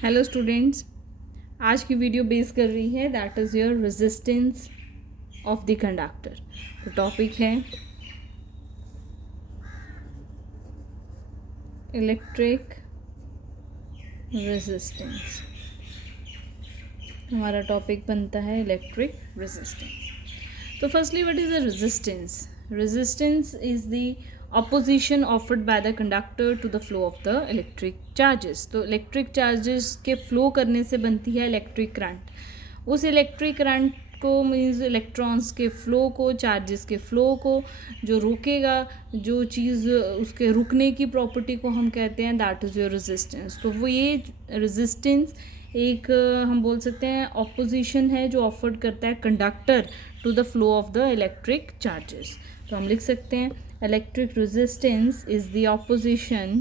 Hello students, आज की video base कर रही है that is your resistance of the conductor. तो टॉपिक है इलेक्ट्रिक रेजिस्टेंस। हमारा टॉपिक बनता है इलेक्ट्रिक रेजिस्टेंस। तो firstly what is a resistance? Resistance is the opposition offered by the conductor to the flow of the electric charges। तो electric charges के flow करने से बनती है इलेक्ट्रिक करंट। उस इलेक्ट्रिक करंट को मीन्स इलेक्ट्रॉन्स के फ्लो को, चार्जेस के फ्लो को जो रोकेगा, जो चीज़ उसके रुकने की प्रॉपर्टी को हम कहते हैं दैट इज़ योर रेजिस्टेंस। तो वो ये रेजिस्टेंस एक हम बोल सकते हैं ऑपोजिशन है जो ऑफर्ड करता है conductor to the flow of the electric charges. तो हम लिख सकते हैं electric resistance is the opposition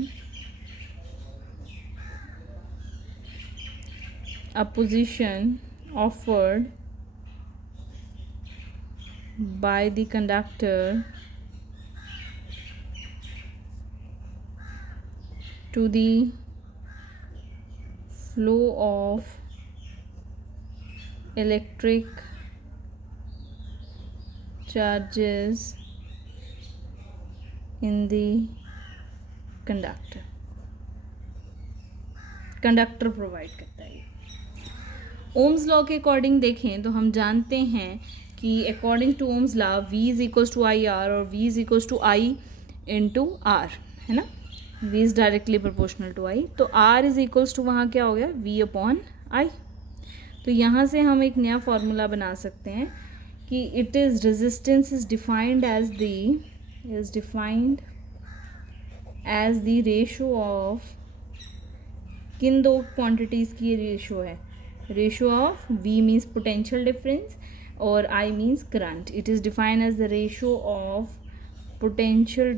offered by the conductor to the flow of electric charges in the conductor provide करता है। ओम्स लॉ के अकॉर्डिंग देखें तो हम जानते हैं कि according to Ohm's law V is equals to I R और V is equals to I into R, है ना। V is directly proportional to I, तो R इज इक्वल्स टू वहाँ क्या हो गया V अपॉन आई। तो यहाँ से हम एक नया फॉर्मूला बना सकते हैं कि it is resistance is defined as the ratio of किन दो क्वांटिटीज़ की ये रेशो है? Ratio of V means potential difference और I means current. It is defined as the ratio of potential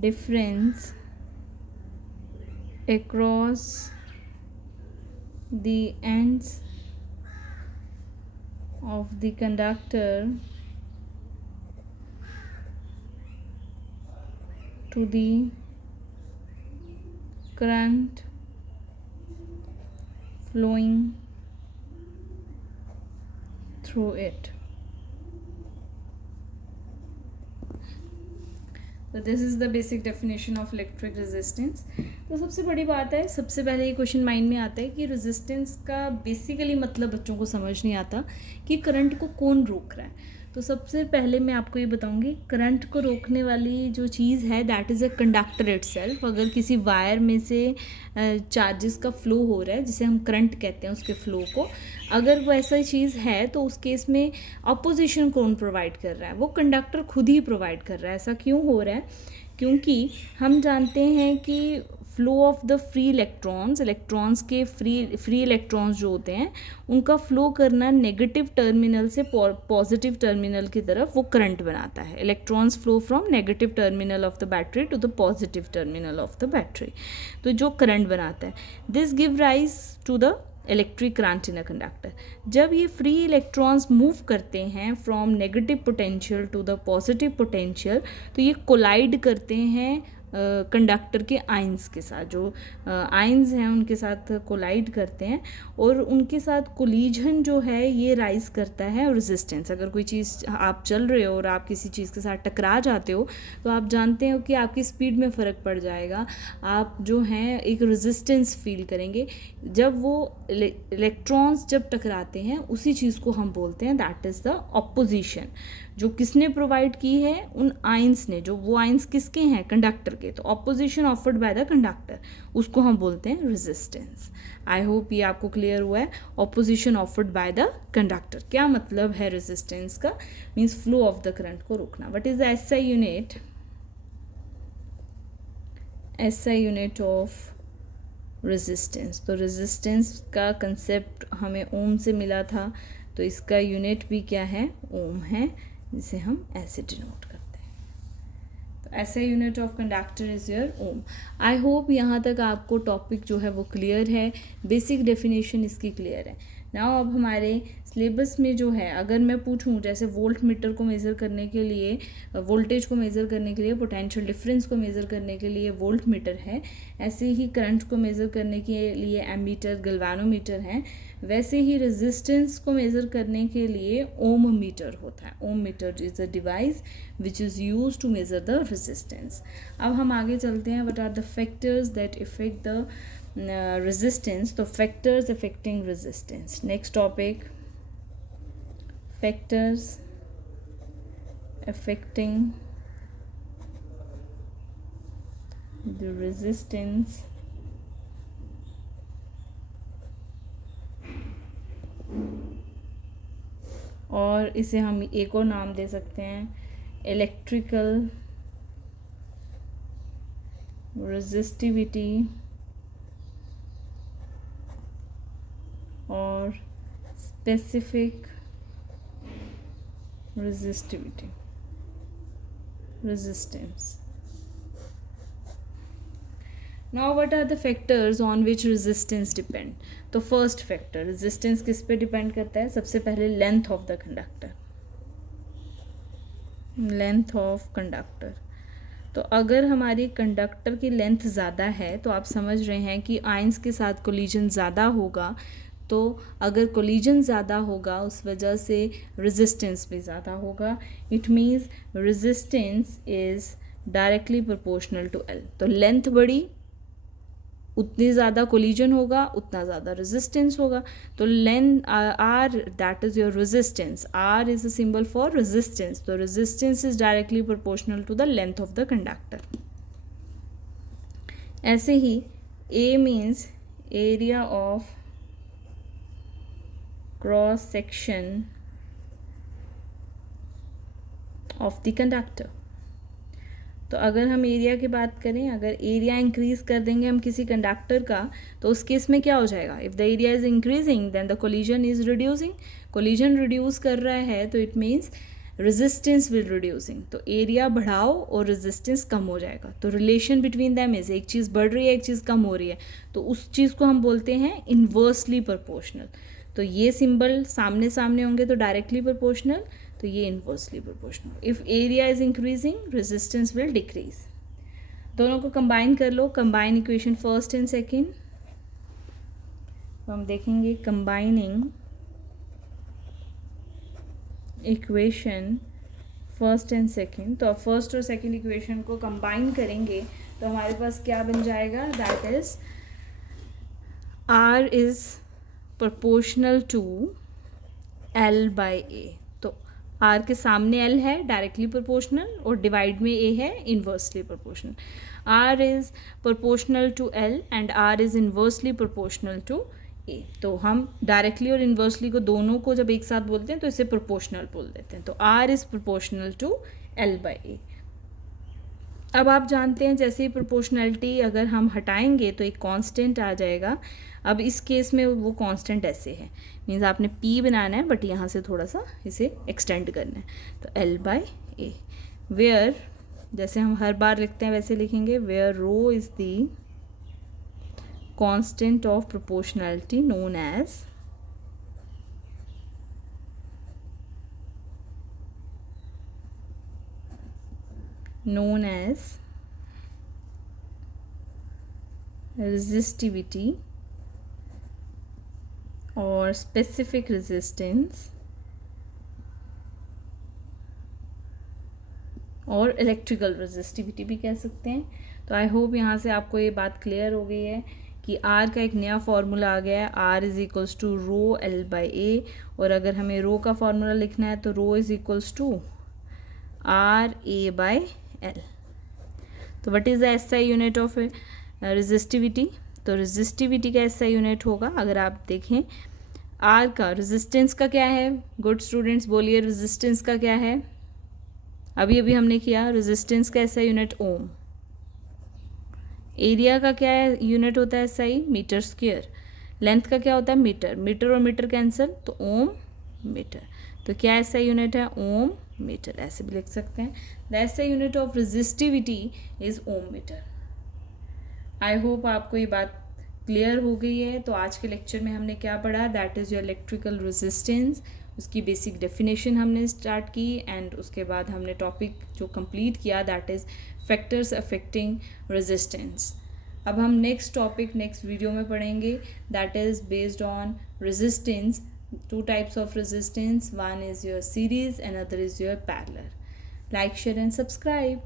difference across the ends of the conductor to the current flowing through it। तो this is the basic definition of electric resistance. तो सबसे बड़ी बात है, सबसे पहले ये question mind में आता है कि रेजिस्टेंस का बेसिकली मतलब बच्चों को समझ नहीं आता कि करंट को कौन रोक रहा है। तो सबसे पहले मैं आपको ये बताऊंगी करंट को रोकने वाली जो चीज़ है that is a conductor itself. अगर किसी वायर में से चार्जेस का फ्लो हो रहा है जिसे हम करंट कहते हैं उसके फ्लो को, अगर वो ऐसा चीज़ है तो उस केस में अपोजिशन कौन प्रोवाइड कर रहा है? वो कंडक्टर खुद ही प्रोवाइड कर रहा है। ऐसा क्यों हो रहा है? क्योंकि हम जानते हैं कि flow of the free electrons के फ्री इलेक्ट्रॉन्स जो होते हैं उनका फ्लो करना नेगेटिव टर्मिनल से पॉजिटिव टर्मिनल की तरफ वो करंट बनाता है। Electrons flow from negative terminal of the battery to the positive terminal of the battery, तो जो करंट बनाता है this give rise to the electric current in a conductor. जब ये फ्री इलेक्ट्रॉन्स मूव करते हैं from negative potential to the positive potential, तो ये कोलाइड करते हैं कंडक्टर के आइंस के साथ। जो आइंस हैं उनके साथ कोलाइड करते हैं और उनके साथ कोलिजन जो है ये राइज करता है रेजिस्टेंस। अगर कोई चीज़ आप चल रहे हो और आप किसी चीज़ के साथ टकरा जाते हो तो आप जानते हो कि आपकी स्पीड में फ़र्क पड़ जाएगा, आप जो हैं एक रेजिस्टेंस फील करेंगे। जब वो इलेक्ट्रॉन्स जब टकराते हैं उसी चीज़ को हम बोलते हैं दैट इज़ द ऑपोजिशन। जो किसने प्रोवाइड की है? उन आइंस ने। जो वो आइंस किसके हैं? कंडक्टर के। तो opposition offered by the conductor, उसको हम बोलते हैं रेजिस्टेंस। आई होप ये आपको क्लियर हुआ है। Opposition offered by the conductor क्या मतलब है रेजिस्टेंस का? Means flow of the current को रोकना। What is the SI unit? SI unit of resistance. तो रेजिस्टेंस का कंसेप्ट हमें ओम से मिला था, तो इसका यूनिट भी क्या है? ओम है, जिसे हम ऐसे डिनोट करते हैं। तो ऐसे unit of conductor is your ohm. I hope यहाँ तक आपको टॉपिक जो है वो क्लियर है, बेसिक डेफिनेशन इसकी क्लियर है। नाउ अब हमारे सिलेबस में जो है, अगर मैं पूछूं जैसे वोल्ट मीटर को मेज़र करने के लिए, वोल्टेज को मेज़र करने के लिए, पोटेंशियल डिफरेंस को मेज़र करने के लिए वोल्ट मीटर है, ऐसे ही करंट को मेज़र करने के लिए एमीटर, गैल्वेनोमीटर है, वैसे ही रेजिस्टेंस को मेज़र करने के लिए ओम मीटर होता है. Ohm meter is a device which is use to measure the resistance. अब हम आगे चलते हैं. What are the factors that effect the resistance. तो factors affecting resistance. Next topic, factors affecting the resistance. और इसे हम एक और नाम दे सकते हैं, इलेक्ट्रिकल रेजिस्टिविटी और specific resistivity, resistance. Now what are the factors on which resistance depend? तो फर्स्ट फैक्टर, रेजिस्टेंस किस पे डिपेंड करता है? सबसे पहले length of the conductor. Length of conductor. तो अगर हमारी कंडक्टर की लेंथ ज़्यादा है तो आप समझ रहे हैं कि आयंस के साथ कोलिजन ज़्यादा होगा. तो अगर कोलिजन ज़्यादा होगा उस वजह से रेजिस्टेंस भी ज़्यादा होगा. It means resistance is directly proportional to L. तो लेंथ बड़ी, उतनी ज़्यादा कोलिजन होगा, उतना ज़्यादा रेजिस्टेंस होगा. तो length R, that is your resistance. R is a symbol for resistance. तो resistance is directly proportional to the length of the conductor. ऐसे ही A means area of cross section of the conductor. तो अगर हम area की बात करें, अगर एरिया इंक्रीज़ कर देंगे हम किसी कंडक्टर का, तो उस केस में क्या हो जाएगा? If the area is increasing then the collision is reducing. Collision reduce कर रहा है तो it means resistance will reducing. तो एरिया बढ़ाओ और रेजिस्टेंस कम हो जाएगा. तो रिलेशन बिटवीन दैम इज, एक चीज़ बढ़ रही है एक चीज़ कम हो रही है, तो उस चीज़ को हम बोलते हैं इन्वर्सली प्रोपोर्शनल. तो ये सिंबल सामने सामने होंगे तो डायरेक्टली प्रोपोर्शनल, तो ये inversely proportional. If area is increasing resistance will decrease. दोनों को कंबाइन कर लो. Combine equation first and second. तो हम देखेंगे combining equation first and second. तो अब फर्स्ट और सेकेंड इक्वेशन को कंबाइन करेंगे तो हमारे पास क्या बन जाएगा? That is R is proportional to L by A. तो आर के सामने एल है डायरेक्टली प्रोपोर्शनल और डिवाइड में ए है inversely proportional. R is proportional to L and R is inversely proportional to A. तो हम डायरेक्टली और इन्वर्सली को दोनों को जब एक साथ बोलते हैं तो इसे प्रोपोर्शनल बोल देते हैं. तो R is proportional to L by A. अब आप जानते हैं जैसे ही प्रोपोर्शनैलिटी अगर हम हटाएंगे तो एक कांस्टेंट आ जाएगा. अब इस केस में वो कांस्टेंट ऐसे है, मीन्स आपने P बनाना है बट यहाँ से थोड़ा सा इसे एक्सटेंड करना है. तो L बाई ए, वेयर, जैसे हम हर बार लिखते हैं वैसे लिखेंगे, where rho is the constant of proportionality known as resistivity और स्पेसिफिक रेजिस्टेंस और इलेक्ट्रिकल रेजिस्टिविटी भी कह सकते हैं. तो आई होप यहाँ से आपको ये बात क्लियर हो गई है कि आर का एक नया फार्मूला आ गया है. R is equals to rho L by A. और अगर हमें रो का फार्मूला लिखना है तो rho is equals to R A by L. तो what is the SI unit of resistivity? तो रेजिस्टिविटी का एसआई यूनिट होगा, अगर आप देखें आर का, रेजिस्टेंस का क्या है? गुड स्टूडेंट्स बोलिए, रेजिस्टेंस का क्या है? अभी अभी हमने किया, रेजिस्टेंस का एसआई यूनिट ओम. एरिया का क्या है यूनिट होता है एसआई? Metre square. लेंथ का क्या होता है? मीटर. मीटर और मीटर कैंसिल तो ओम मीटर. तो क्या एसआई यूनिट है? Ohm metre. ऐसे भी लिख सकते हैं. The SI unit of resistivity is ohm metre. I hope आपको ये बात क्लियर हो गई है। तो आज के लेक्चर में हमने क्या पढ़ा, that is your electrical resistance, उसकी बेसिक डेफिनेशन हमने स्टार्ट की एंड उसके बाद हमने टॉपिक जो कंप्लीट किया that is factors affecting resistance. अब हम नेक्स्ट टॉपिक नेक्स्ट वीडियो में पढ़ेंगे, that is based on resistance, two types of resistance, one is your series, another is your parallel. Like, share and subscribe.